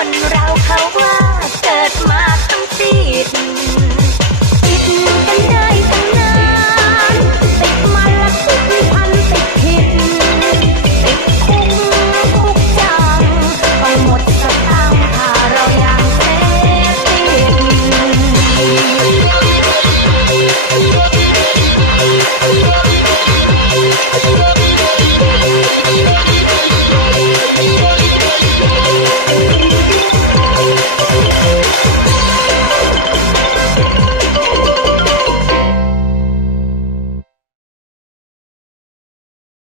คนเราเขาว่าเกิดมาต้องซีด